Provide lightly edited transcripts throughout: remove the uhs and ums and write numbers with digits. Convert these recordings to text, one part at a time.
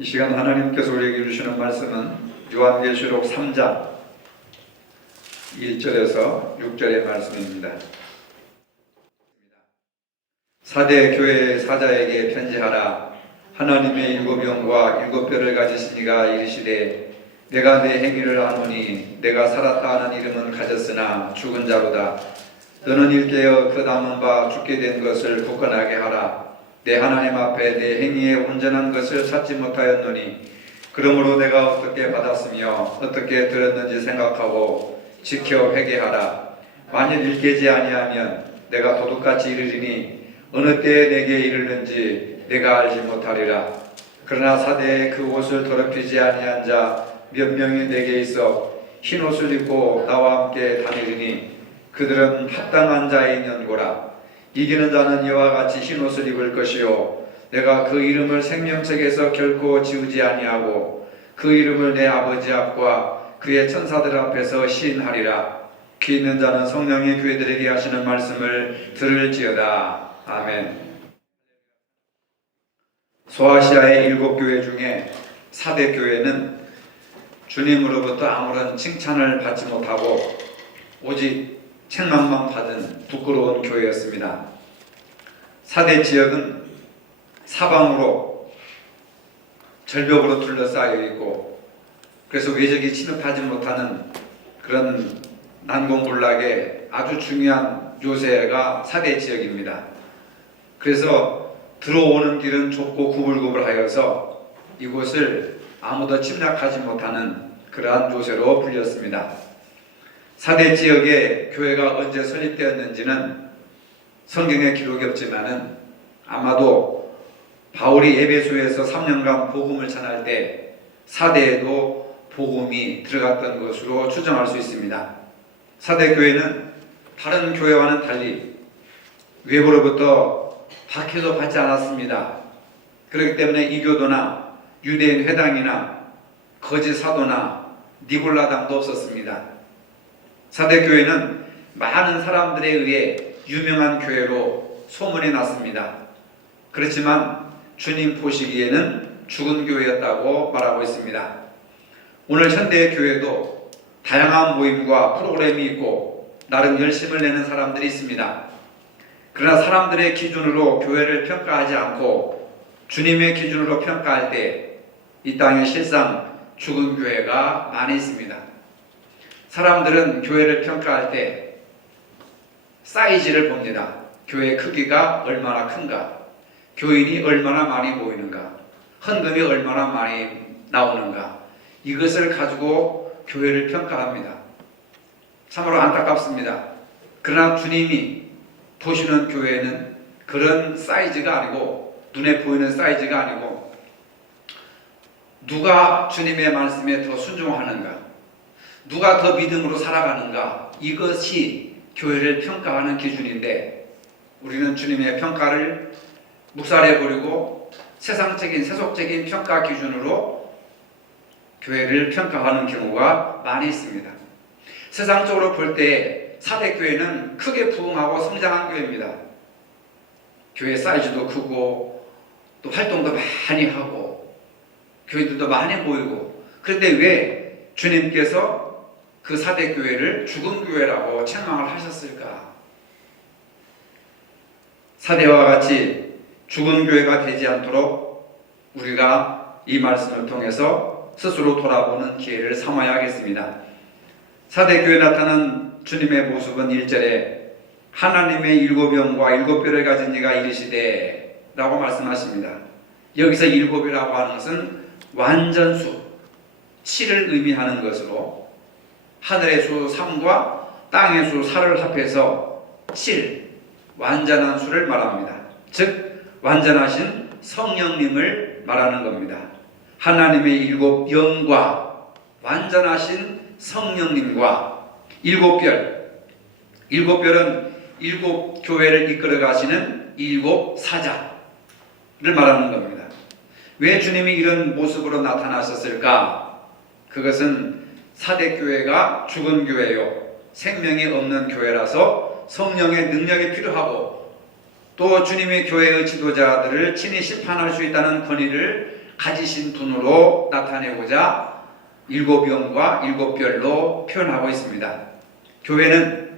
이 시간 하나님께서 우리에게 주시는 말씀은 요한계시록 3장 1절에서 6절의 말씀입니다. 사대 교회 사자에게 편지하라. 하나님의 일곱 영과 일곱 뼈를 가지신 이가 이르시되 내가 내 행위를 아노니 내가 살았다 하는 이름은 가졌으나 죽은 자로다. 너는 일깨어 그 남은 바 죽게 된 것을 굳건하게 하라. 내 하나님 앞에 내 행위에 온전한 것을 찾지 못하였노니 그러므로 내가 어떻게 받았으며 어떻게 들었는지 생각하고 지켜 회개하라. 만일 일깨지 아니하면 내가 도둑같이 이르리니 어느 때에 내게 이르는지 내가 알지 못하리라. 그러나 사대에 그 옷을 더럽히지 아니한 자 몇 명이 내게 있어 흰 옷을 입고 나와 함께 다니리니 그들은 합당한 자의 연고라. 이기는 자는 이와 같이 흰 옷을 입을 것이요 내가 그 이름을 생명책에서 결코 지우지 아니하고 그 이름을 내 아버지 앞과 그의 천사들 앞에서 시인하리라. 귀 있는 자는 성령의 교회들에게 하시는 말씀을 들을지어다. 아멘. 소아시아의 일곱 교회 중에 사대 교회는 주님으로부터 아무런 칭찬을 받지 못하고 오직 책망만 받은 부끄러운 교회였습니다. 사대 지역은 사방으로 절벽으로 둘러싸여 있고 그래서 외적이 침입하지 못하는 그런 난공불락의 아주 중요한 요새가 사대 지역입니다. 그래서 들어오는 길은 좁고 구불구불하여서 이곳을 아무도 침략하지 못하는 그러한 요새로 불렸습니다. 사대 지역에 교회가 언제 설립되었는지는 성경에 기록이 없지만은 아마도 바울이 에베소에서 3년간 복음을 전할 때 사대에도 복음이 들어갔던 것으로 추정할 수 있습니다. 사대 교회는 다른 교회와는 달리 외부로부터 박해도 받지 않았습니다. 그렇기 때문에 이교도나 유대인 회당이나 거짓 사도나 니골라당도 없었습니다. 사대 교회는 많은 사람들에 의해 유명한 교회로 소문이 났습니다. 그렇지만 주님 보시기에는 죽은 교회였다고 말하고 있습니다. 오늘 현대의 교회도 다양한 모임과 프로그램이 있고 나름 열심을 내는 사람들이 있습니다. 그러나 사람들의 기준으로 교회를 평가하지 않고 주님의 기준으로 평가할 때 이 땅에 실상 죽은 교회가 많이 있습니다. 사람들은 교회를 평가할 때 사이즈를 봅니다. 교회 크기가 얼마나 큰가, 교인이 얼마나 많이 모이는가, 헌금이 얼마나 많이 나오는가, 이것을 가지고 교회를 평가합니다. 참으로 안타깝습니다. 그러나 주님이 보시는 교회는 그런 사이즈가 아니고, 눈에 보이는 사이즈가 아니고, 누가 주님의 말씀에 더 순종하는가, 누가 더 믿음으로 살아가는가, 이것이 교회를 평가하는 기준인데 우리는 주님의 평가를 묵살해버리고 세상적인 세속적인 평가 기준으로 교회를 평가하는 경우가 많이 있습니다. 세상적으로 볼 때 사대 교회는 크게 부흥하고 성장한 교회입니다. 교회 사이즈도 크고 또 활동도 많이 하고 교회들도 많이 모이고, 그런데 왜 주님께서 그 사대 교회를 죽은 교회라고 책망을 하셨을까? 사대와 같이 죽은 교회가 되지 않도록 우리가 이 말씀을 통해서 스스로 돌아보는 기회를 삼아야 하겠습니다. 사대 교회에 나타난 주님의 모습은 1절에 하나님의 일곱 영과 일곱 뼈를 가진 이가 이르시되 라고 말씀하십니다. 여기서 일곱이라고 하는 것은 완전수, 7을 의미하는 것으로 하늘의 수 3과 땅의 수 4를 합해서 7, 완전한 수를 말합니다. 즉 완전하신 성령님을 말하는 겁니다. 하나님의 일곱 영과 완전하신 성령님과 일곱 별, 일곱 별은 일곱 교회를 이끌어 가시는 일곱 사자를 말하는 겁니다. 왜 주님이 이런 모습으로 나타나셨을까? 그것은 사대 교회가 죽은 교회요, 생명이 없는 교회라서 성령의 능력이 필요하고 또 주님의 교회의 지도자들을 친히 심판할 수 있다는 권위를 가지신 분으로 나타내고자 일곱 영과 일곱 별로 표현하고 있습니다. 교회는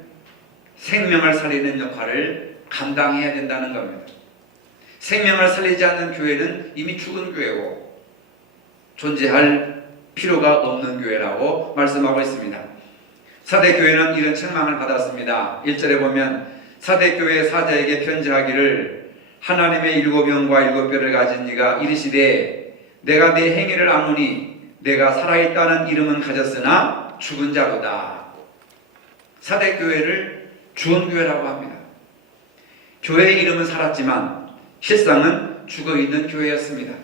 생명을 살리는 역할을 감당해야 된다는 겁니다. 생명을 살리지 않는 교회는 이미 죽은 교회고 존재할 필요가 없는 교회라고 말씀하고 있습니다. 사대교회는 이런 책망을 받았습니다. 1절에 보면 사대교회 사자에게 편지하기를 하나님의 일곱 영과 일곱 별을 가진 네가 이르시되 내가 내 행위를 아노니 내가 살아있다는 이름은 가졌으나 죽은 자로다. 사대교회를 죽은 교회라고 합니다. 교회의 이름은 살았지만 실상은 죽어있는 교회였습니다.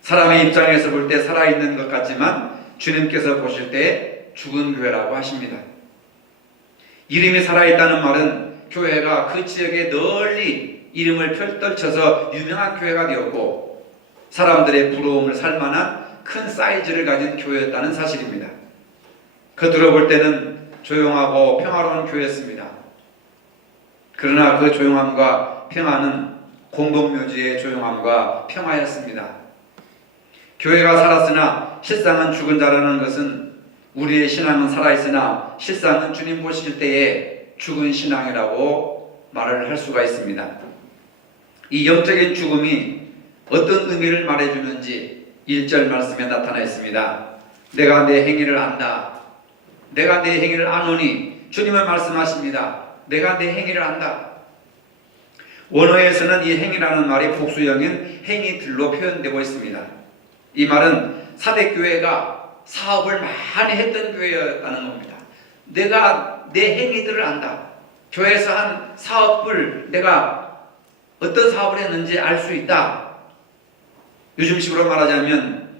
사람의 입장에서 볼 때 살아있는 것 같지만 주님께서 보실 때 죽은 교회라고 하십니다. 이름이 살아있다는 말은 교회가 그 지역에 널리 이름을 펼쳐서 유명한 교회가 되었고 사람들의 부러움을 살 만한 큰 사이즈를 가진 교회였다는 사실입니다. 겉으로 볼 때는 조용하고 평화로운 교회였습니다. 그러나 그 조용함과 평화는 공동묘지의 조용함과 평화였습니다. 교회가 살았으나 실상은 죽은 자라는 것은 우리의 신앙은 살아있으나 실상은 주님 보실 때에 죽은 신앙이라고 말을 할 수가 있습니다. 이 영적인 죽음이 어떤 의미를 말해주는지 1절 말씀에 나타나 있습니다. 내가 내 행위를 안다. 내가 내 행위를 아노니 주님은 말씀하십니다. 내가 내 행위를 안다. 원어에서는 이 행위라는 말이 복수형인 행위들로 표현되고 있습니다. 이 말은 사대교회가 사업을 많이 했던 교회였다는 겁니다. 내가 내 행위들을 안다. 교회에서 한 사업을 내가 어떤 사업을 했는지 알 수 있다. 요즘식으로 말하자면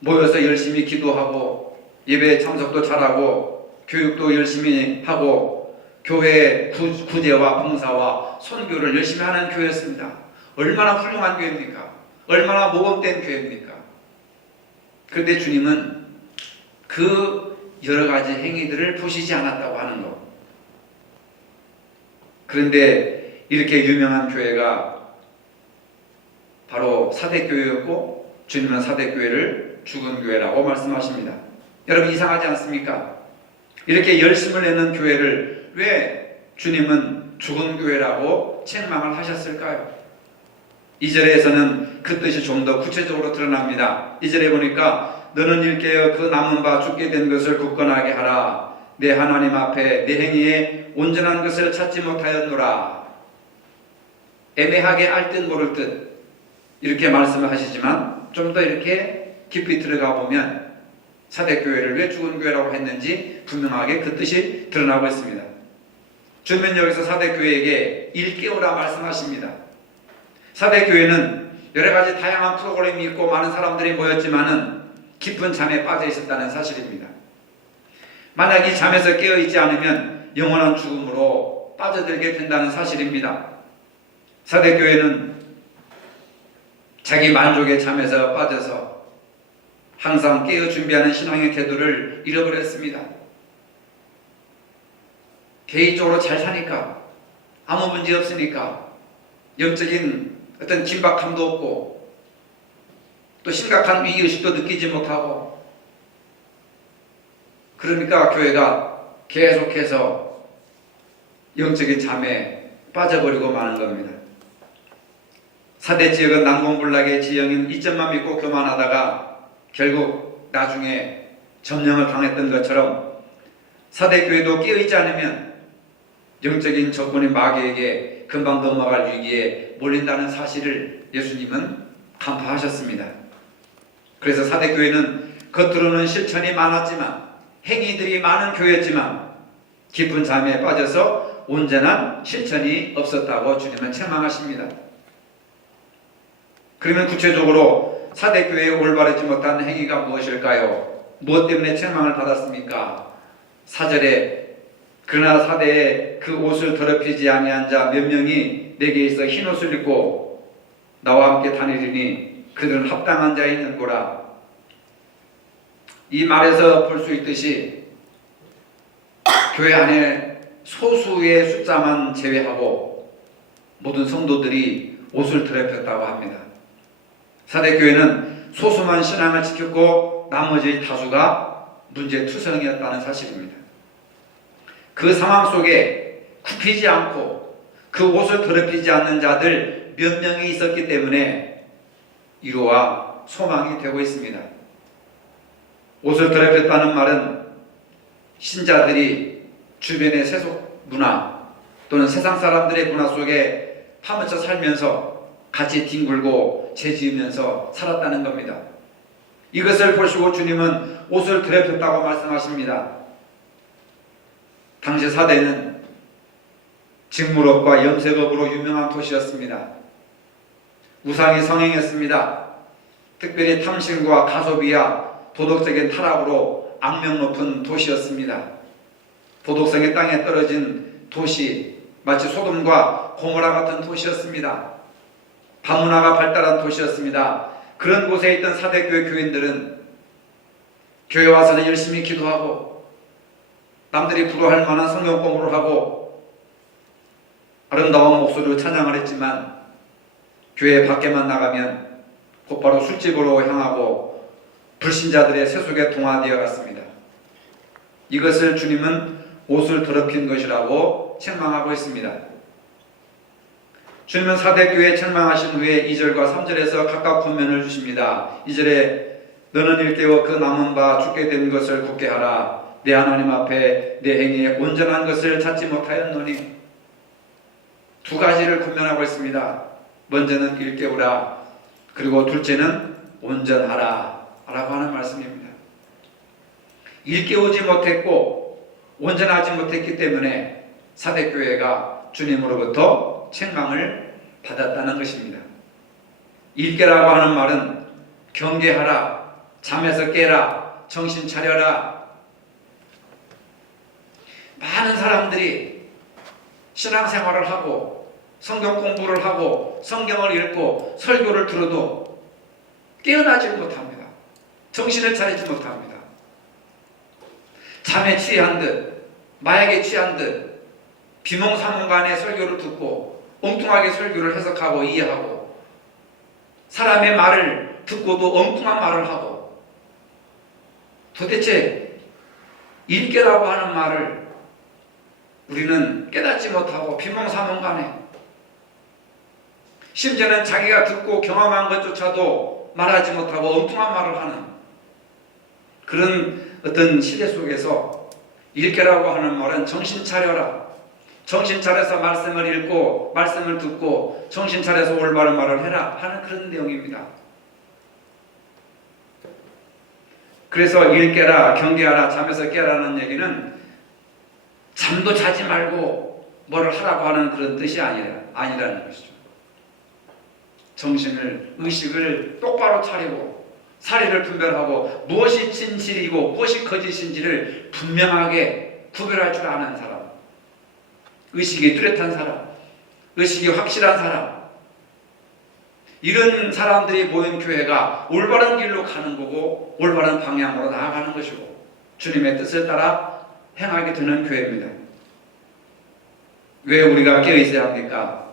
모여서 열심히 기도하고 예배 참석도 잘하고 교육도 열심히 하고 교회 구제와 봉사와 선교를 열심히 하는 교회였습니다. 얼마나 훌륭한 교회입니까? 얼마나 모범된 교회입니까? 그런데 주님은 그 여러 가지 행위들을 보시지 않았다고 하는 것. 그런데 이렇게 유명한 교회가 바로 사대교회였고 주님은 사대교회를 죽은 교회라고 말씀하십니다. 여러분 이상하지 않습니까? 이렇게 열심을 내는 교회를 왜 주님은 죽은 교회라고 책망을 하셨을까요? 2절에서는 그 뜻이 좀 더 구체적으로 드러납니다. 2절에 보니까 너는 일깨어 그 남은 바 죽게 된 것을 굳건하게 하라. 내 하나님 앞에 내 행위에 온전한 것을 찾지 못하였노라. 애매하게 알 듯 모를 듯 이렇게 말씀을 하시지만 좀 더 이렇게 깊이 들어가 보면 사대교회를 왜 죽은 교회라고 했는지 분명하게 그 뜻이 드러나고 있습니다. 주님은 여기서 사대교회에게 일깨우라 말씀하십니다. 사대교회는 여러 가지 다양한 프로그램이 있고 많은 사람들이 모였지만은 깊은 잠에 빠져 있었다는 사실입니다. 만약 이 잠에서 깨어 있지 않으면 영원한 죽음으로 빠져들게 된다는 사실입니다. 사대교회는 자기 만족의 잠에서 빠져서 항상 깨어 준비하는 신앙의 태도를 잃어버렸습니다. 개인적으로 잘 사니까 아무 문제 없으니까 영적인 어떤 긴박함도 없고 또 심각한 위기의식도 느끼지 못하고 그러니까 교회가 계속해서 영적인 잠에 빠져버리고 마는 겁니다. 사대 지역은 난공불락의 지형인 이점만 믿고 교만하다가 결국 나중에 점령을 당했던 것처럼 사대교회도 깨어있지 않으면 영적인 적군인 마귀에게 금방 넘어갈 위기에 몰린다는 사실을 예수님은 간파하셨습니다. 그래서 사대교회는 겉으로는 실천이 많았지만 행위들이 많은 교회였지만 깊은 잠에 빠져서 온전한 실천이 없었다고 주님은 책망하십니다. 그러면 구체적으로 사대교회에 올바르지 못한 행위가 무엇일까요? 무엇 때문에 책망을 받았습니까? 4절에 그러나 사대에 그 옷을 더럽히지 아니한 자 몇 명이 내게 있어 흰 옷을 입고 나와 함께 다니리니 그들은 합당한 자에 있는고라. 이 말에서 볼 수 있듯이 교회 안에 소수의 숫자만 제외하고 모든 성도들이 옷을 더럽혔다고 합니다. 사대교회는 소수만 신앙을 지켰고 나머지 다수가 문제투성이었다는 사실입니다. 그 상황 속에 굽히지 않고 그 옷을 더럽히지 않는 자들 몇 명이 있었기 때문에 위로와 소망이 되고 있습니다. 옷을 더럽혔다는 말은 신자들이 주변의 세속 문화 또는 세상 사람들의 문화 속에 파묻혀 살면서 같이 뒹굴고 죄지으면서 살았다는 겁니다. 이것을 보시고 주님은 옷을 더럽혔다고 말씀하십니다. 당시 사대는 직물업과 염색업으로 유명한 도시였습니다. 우상이 성행했습니다. 특별히 탐심과 가소비와 도덕적인 타락으로 악명 높은 도시였습니다. 도덕성의 땅에 떨어진 도시, 마치 소돔과 고모라 같은 도시였습니다. 반문화가 발달한 도시였습니다. 그런 곳에 있던 사대교회 교인들은 교회 와서는 열심히 기도하고 남들이 부러워할 만한 성경 공부를 하고 아름다운 목소리로 찬양을 했지만 교회 밖에만 나가면 곧바로 술집으로 향하고 불신자들의 세속에 동화되어 갔습니다. 이것을 주님은 옷을 더럽힌 것이라고 책망하고 있습니다. 주님은 사대교회에 책망하신 후에 2절과 3절에서 각각 권면을 주십니다. 2절에 너는 일깨워 그 남은 바 죽게 된 것을 굳게 하라. 내 하나님 앞에 내 행위에 온전한 것을 찾지 못하였노니. 두 가지를 권면하고 있습니다. 먼저는 일깨우라. 그리고 둘째는 온전하라 라고 하는 말씀입니다. 일깨우지 못했고 온전하지 못했기 때문에 사대교회가 주님으로부터 책망을 받았다는 것입니다. 일깨라고 하는 말은 경계하라, 잠에서 깨라, 정신 차려라. 많은 사람들이 신앙생활을 하고 성경 공부를 하고 성경을 읽고 설교를 들어도 깨어나지 못합니다. 정신을 차리지 못합니다. 잠에 취한 듯, 마약에 취한 듯 비몽사몽간에 설교를 듣고 엉뚱하게 설교를 해석하고 이해하고 사람의 말을 듣고도 엉뚱한 말을 하고 도대체 일깨라고 하는 말을 우리는 깨닫지 못하고 비몽사몽간에 심지어는 자기가 듣고 경험한 것조차도 말하지 못하고 엉뚱한 말을 하는 그런 어떤 시대 속에서 일깨라고 하는 말은 정신 차려라. 정신 차려서 말씀을 읽고 말씀을 듣고 정신 차려서 올바른 말을 해라 하는 그런 내용입니다. 그래서 일깨라, 경계하라, 잠에서 깨라는 얘기는 잠도 자지 말고 뭐를 하라고 하는 그런 뜻이 아니라는 것이죠. 정신을, 의식을 똑바로 차리고 사리를 분별하고 무엇이 진실이고 무엇이 거짓인지를 분명하게 구별할 줄 아는 사람, 의식이 뚜렷한 사람, 의식이 확실한 사람, 이런 사람들이 모인 교회가 올바른 길로 가는 거고 올바른 방향으로 나아가는 것이고 주님의 뜻을 따라 행하게 되는 교회입니다. 왜 우리가 깨어있어야 합니까?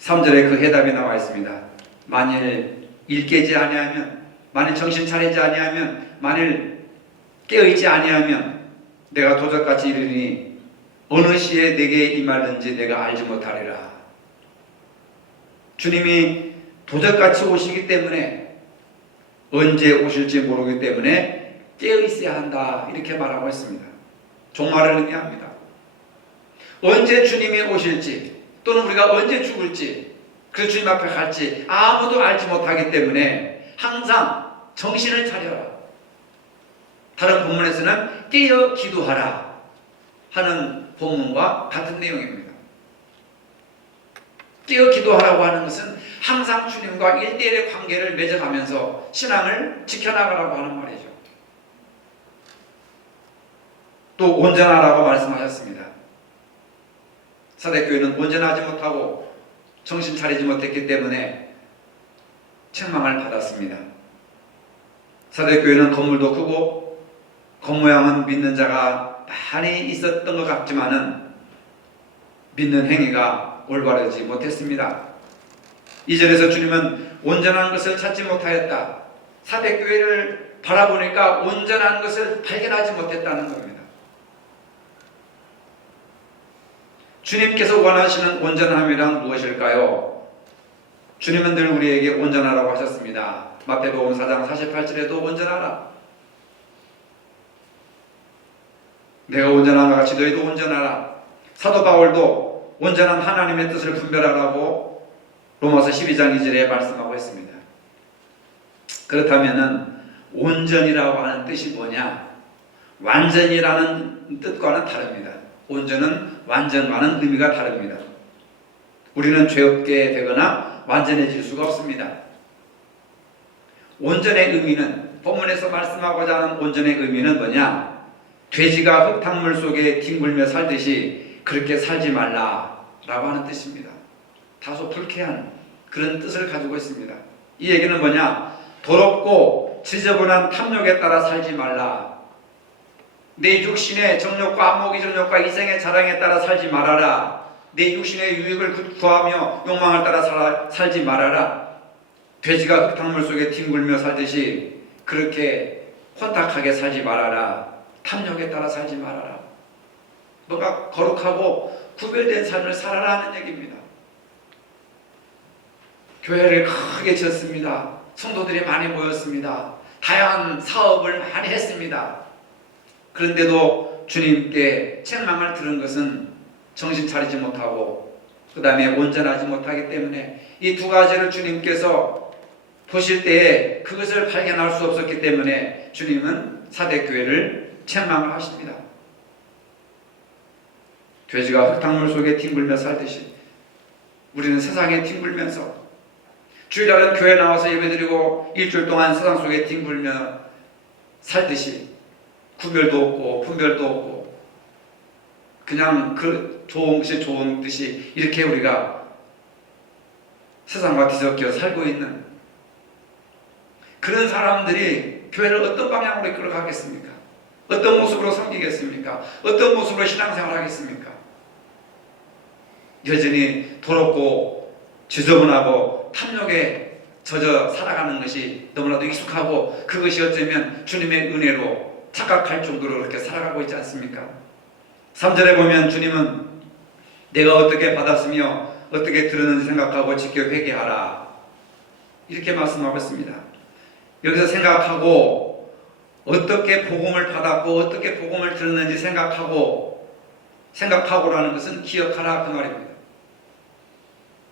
3절에 그 해답이 나와 있습니다. 만일 일깨지 아니하면, 만일 정신 차리지 아니하면, 만일 깨어있지 아니하면 내가 도적같이 이르니 어느 시에 내게 임하는지 내가 알지 못하리라. 주님이 도적같이 오시기 때문에 언제 오실지 모르기 때문에 깨어있어야 한다 이렇게 말하고 있습니다. 종말을 의미합니다. 언제 주님이 오실지 또는 우리가 언제 죽을지 그 주님 앞에 갈지 아무도 알지 못하기 때문에 항상 정신을 차려라. 다른 본문에서는 깨어 기도하라 하는 본문과 같은 내용입니다. 깨어 기도하라고 하는 것은 항상 주님과 1대1의 관계를 맺어가면서 신앙을 지켜나가라고 하는 말이죠. 또 온전하라고 말씀하셨습니다. 사대교회는 온전하지 못하고 정신 차리지 못했기 때문에 책망을 받았습니다. 사대교회는 건물도 크고 겉모양은 믿는 자가 많이 있었던 것 같지만은 믿는 행위가 올바르지 못했습니다. 2절에서 주님은 온전한 것을 찾지 못하였다. 사대교회를 바라보니까 온전한 것을 발견하지 못했다는 겁니다. 주님께서 원하시는 온전함이란 무엇일까요? 주님은 늘 우리에게 온전하라고 하셨습니다. 마태복음 4장 48절에도 온전하라. 내가 온전한 것 같이 너희도 온전하라. 사도 바울도 온전한 하나님의 뜻을 분별하라고 로마서 12장 2절에 말씀하고 있습니다. 그렇다면 온전이라고 하는 뜻이 뭐냐? 완전이라는 뜻과는 다릅니다. 온전은 완전과는 의미가 다릅니다. 우리는 죄 없게 되거나 완전해질 수가 없습니다. 온전의 의미는, 본문에서 말씀하고자 하는 온전의 의미는 뭐냐? 돼지가 흙탕물 속에 뒹굴며 살듯이 그렇게 살지 말라라고 하는 뜻입니다. 다소 불쾌한 그런 뜻을 가지고 있습니다. 이 얘기는 뭐냐? 더럽고 지저분한 탐욕에 따라 살지 말라. 내 육신의 정욕과 안목의 정욕과 이생의 자랑에 따라 살지 말아라. 내 육신의 유익을 구하며 욕망을 따라 살지 말아라. 돼지가 흙탕물 속에 뒹굴며 살듯이 그렇게 혼탁하게 살지 말아라. 탐욕에 따라 살지 말아라. 뭔가 거룩하고 구별된 삶을 살아라 하는 얘기입니다. 교회를 크게 지었습니다. 성도들이 많이 모였습니다. 다양한 사업을 많이 했습니다. 그런데도 주님께 책망을 들은 것은 정신 차리지 못하고 그 다음에 온전하지 못하기 때문에 이 두 가지를 주님께서 보실 때에 그것을 발견할 수 없었기 때문에 주님은 사대교회를 책망을 하십니다. 돼지가 흙탕물 속에 뒹굴며 살듯이 우리는 세상에 뒹굴면서 주일날은 교회 나와서 예배드리고 일주일 동안 세상 속에 뒹굴며 살듯이 구별도 없고 분별도 없고 그냥 그 좋은 것이 좋은 듯이 이렇게 우리가 세상과 뒤섞여 살고 있는 그런 사람들이 교회를 어떤 방향으로 이끌어가겠습니까? 어떤 모습으로 섬기겠습니까? 어떤 모습으로 신앙생활을 하겠습니까? 여전히 더럽고 지저분하고 탐욕에 젖어 살아가는 것이 너무나도 익숙하고 그것이 어쩌면 주님의 은혜로 착각할 정도로 그렇게 살아가고 있지 않습니까? 3절에 보면 주님은 내가 어떻게 받았으며 어떻게 들었는지 생각하고 지켜 회개하라 이렇게 말씀하고 있습니다. 여기서 생각하고 어떻게 복음을 받았고 어떻게 복음을 들었는지 생각하고라는 것은 기억하라 그 말입니다.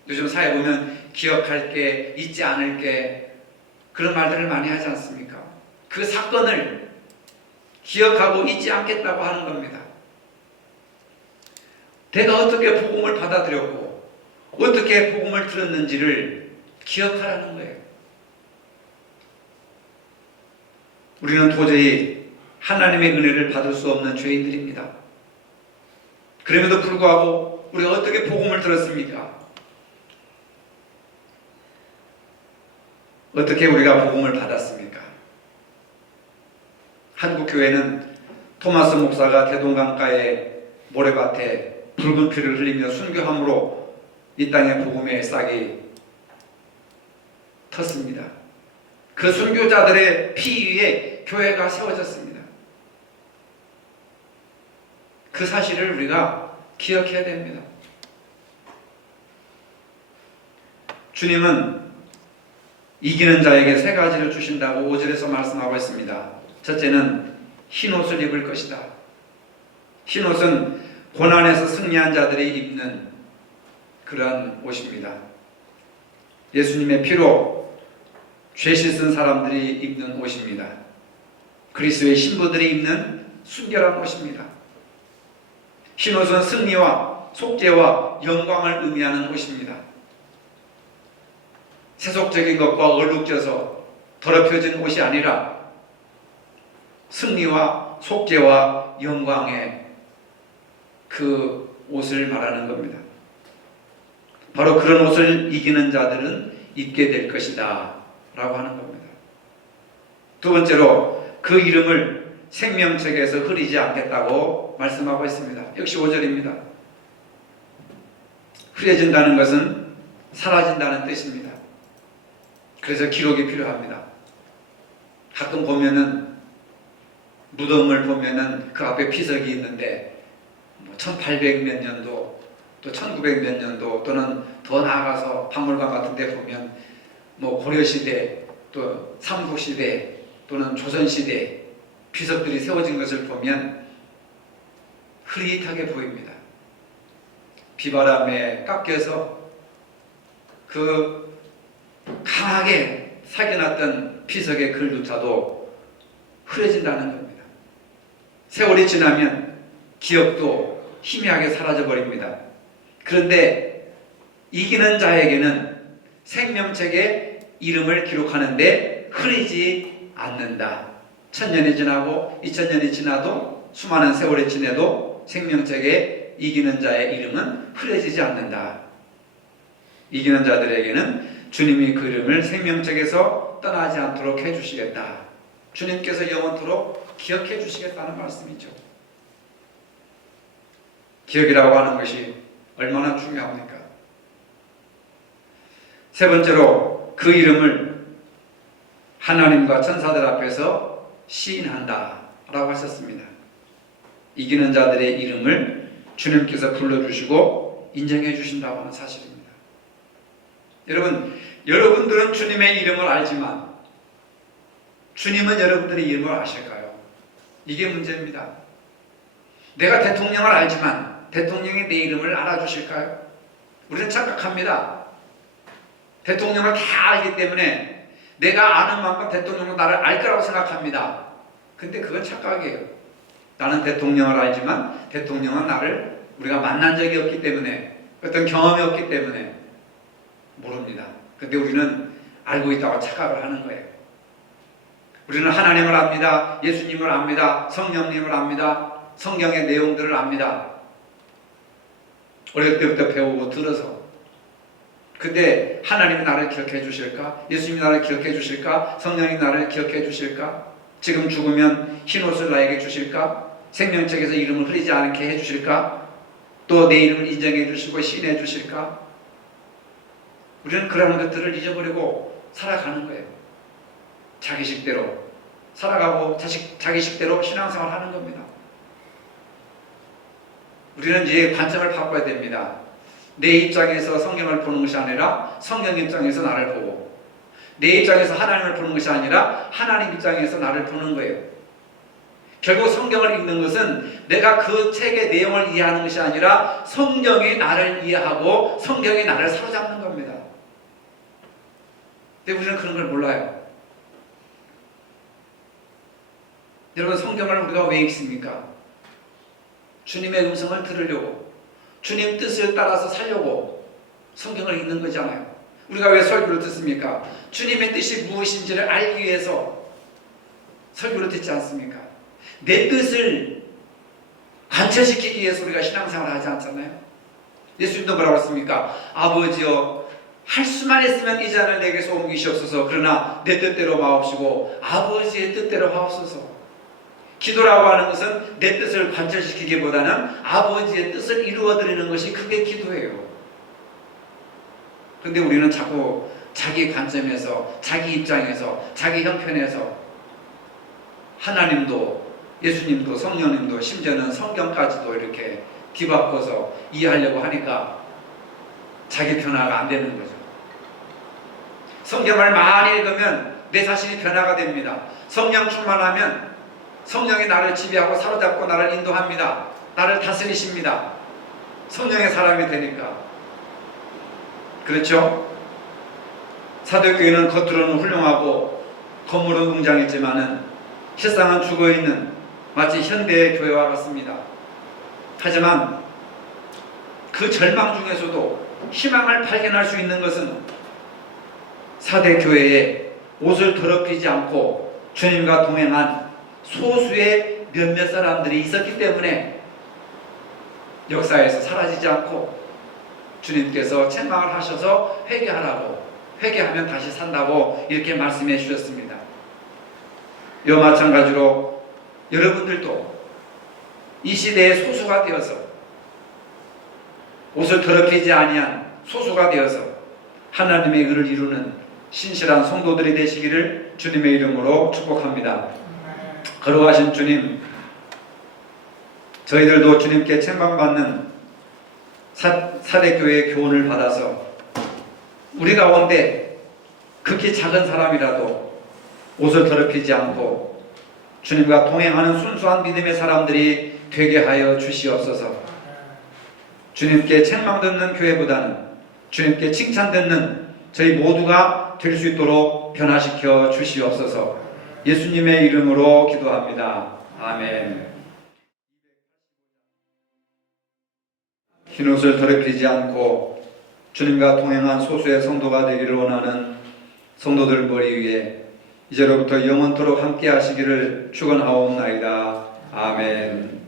요즘 사회 보면 기억할게, 잊지 않을게 그런 말들을 많이 하지 않습니까? 그 사건을 기억하고 잊지 않겠다고 하는 겁니다. 내가 어떻게 복음을 받아들였고 어떻게 복음을 들었는지를 기억하라는 거예요. 우리는 도저히 하나님의 은혜를 받을 수 없는 죄인들입니다. 그럼에도 불구하고 우리가 어떻게 복음을 들었습니까? 어떻게 우리가 복음을 받았습니까? 한국 교회는 토마스 목사가 대동강가의 모래밭에 붉은 피를 흘리며 순교함으로 이 땅의 복음의 싹이 텄습니다. 그 순교자들의 피 위에 교회가 세워졌습니다. 그 사실을 우리가 기억해야 됩니다. 주님은 이기는 자에게 세 가지를 주신다고 5절에서 말씀하고 있습니다. 첫째는 흰옷을 입을 것이다. 흰옷은 고난에서 승리한 자들이 입는 그러한 옷입니다. 예수님의 피로 죄 씻은 사람들이 입는 옷입니다. 그리스도의 신부들이 입는 순결한 옷입니다. 흰옷은 승리와 속죄와 영광을 의미하는 옷입니다. 세속적인 것과 얼룩져서 더럽혀진 옷이 아니라 승리와 속죄와 영광의 그 옷을 말하는 겁니다. 바로 그런 옷을 이기는 자들은 입게 될 것이다 라고 하는 겁니다. 두 번째로 그 이름을 생명책에서 흐리지 않겠다고 말씀하고 있습니다. 역시 5절입니다. 흐려진다는 것은 사라진다는 뜻입니다. 그래서 기록이 필요합니다. 가끔 보면은 무덤을 보면은 그 앞에 피석이 있는데 1800 몇 년도 또 1900 몇 년도 또는 더 나아가서 박물관 같은 데 보면 고려시대 또 삼국시대 또는 조선시대 비석들이 세워진 것을 보면 흐릿하게 보입니다. 비바람에 깎여서 그 강하게 사겨놨던 비석의 글조차도 흐려진다는 겁니다. 세월이 지나면 기억도 희미하게 사라져 버립니다. 그런데 이기는 자에게는 생명책에 이름을 기록하는데 흐리지 않는다. 1000년이 지나고 2000년이 지나도 수많은 세월이 지나도 생명책에 이기는 자의 이름은 흐려지지 않는다. 이기는 자들에게는 주님이 그 이름을 생명책에서 떠나지 않도록 해주시겠다. 주님께서 영원토록 기억해 주시겠다는 말씀이죠. 기억이라고 하는 것이 얼마나 중요합니까? 세 번째로 그 이름을 하나님과 천사들 앞에서 시인한다 라고 하셨습니다. 이기는 자들의 이름을 주님께서 불러주시고 인정해 주신다고 하는 사실입니다. 여러분들은 주님의 이름을 알지만 주님은 여러분들의 이름을 아실까요? 이게 문제입니다. 내가 대통령을 알지만 대통령이 내 이름을 알아주실까요? 우리는 착각합니다. 대통령을 다 알기 때문에 내가 아는 만큼 대통령은 나를 알 거라고 생각합니다. 근데 그건 착각이에요. 나는 대통령을 알지만 대통령은 나를 우리가 만난 적이 없기 때문에 어떤 경험이 없기 때문에 모릅니다. 근데 우리는 알고 있다고 착각을 하는 거예요. 우리는 하나님을 압니다. 예수님을 압니다. 성령님을 압니다. 성경의 내용들을 압니다. 어릴 때부터 배우고 들어서. 근데 하나님이 나를 기억해 주실까? 예수님이 나를 기억해 주실까? 성령이 나를 기억해 주실까? 지금 죽으면 흰옷을 나에게 주실까? 생명책에서 이름을 흐리지 않게 해 주실까? 또 내 이름을 인정해 주시고 시인해 주실까? 우리는 그런 것들을 잊어버리고 살아가는 거예요. 자기식대로 살아가고 자기식대로 신앙생활을 하는 겁니다. 우리는 이제 관점을 바꿔야 됩니다. 내 입장에서 성경을 보는 것이 아니라 성경 입장에서 나를 보고, 내 입장에서 하나님을 보는 것이 아니라 하나님 입장에서 나를 보는 거예요. 결국 성경을 읽는 것은 내가 그 책의 내용을 이해하는 것이 아니라 성경이 나를 이해하고 성경이 나를 사로잡는 겁니다. 근데 우리는 그런 걸 몰라요. 여러분, 성경을 우리가 왜 읽습니까? 주님의 음성을 들으려고, 주님 뜻을 따라서 살려고 성경을 읽는 거잖아요. 우리가 왜 설교를 듣습니까? 주님의 뜻이 무엇인지를 알기 위해서 설교를 듣지 않습니까? 내 뜻을 관철시키기 위해서 우리가 신앙생활을 하지 않잖아요. 예수님도 뭐라고 했습니까? 아버지여, 할 수만 있으면 이 잔을 내게서 옮기시옵소서. 그러나 내 뜻대로 마옵시고 아버지의 뜻대로 하옵소서. 기도라고 하는 것은 내 뜻을 관철시키기보다는 아버지의 뜻을 이루어드리는 것이 그게 기도예요. 근데 우리는 자꾸 자기 관점에서, 자기 입장에서, 자기 형편에서 하나님도 예수님도 성령님도 심지어는 성경까지도 이렇게 뒤바꿔서 이해하려고 하니까 자기 변화가 안 되는 거죠. 성경을 많이 읽으면 내 자신이 변화가 됩니다. 성령 충만하면 성령이 나를 지배하고 사로잡고 나를 인도합니다. 나를 다스리십니다. 성령의 사람이 되니까. 그렇죠? 사도교회는 겉으로는 훌륭하고 건물은 웅장했지만은 실상은 죽어있는 마치 현대의 교회와 같습니다. 하지만 그 절망 중에서도 희망을 발견할 수 있는 것은 사대교회에 옷을 더럽히지 않고 주님과 동행한 소수의 몇몇 사람들이 있었기 때문에 역사에서 사라지지 않고 주님께서 책망을 하셔서 회개하라고, 회개하면 다시 산다고 이렇게 말씀해 주셨습니다. 이와 마찬가지로 여러분들도 이 시대의 소수가 되어서, 옷을 더럽히지 아니한 소수가 되어서 하나님의 의를 이루는 신실한 성도들이 되시기를 주님의 이름으로 축복합니다. 거룩하신 주님, 저희들도 주님께 책망받는 사대교회의 교훈을 받아서 우리 가운데 극히 작은 사람이라도 옷을 더럽히지 않고 주님과 동행하는 순수한 믿음의 사람들이 되게 하여 주시옵소서. 주님께 책망 듣는 교회보다는 주님께 칭찬 듣는 저희 모두가 될 수 있도록 변화시켜 주시옵소서. 예수님의 이름으로 기도합니다. 아멘. 흰옷을 더럽히지 않고 주님과 동행한 소수의 성도가 되기를 원하는 성도들 머리 위에 이제로부터 영원토록 함께 하시기를 축원하옵나이다. 아멘.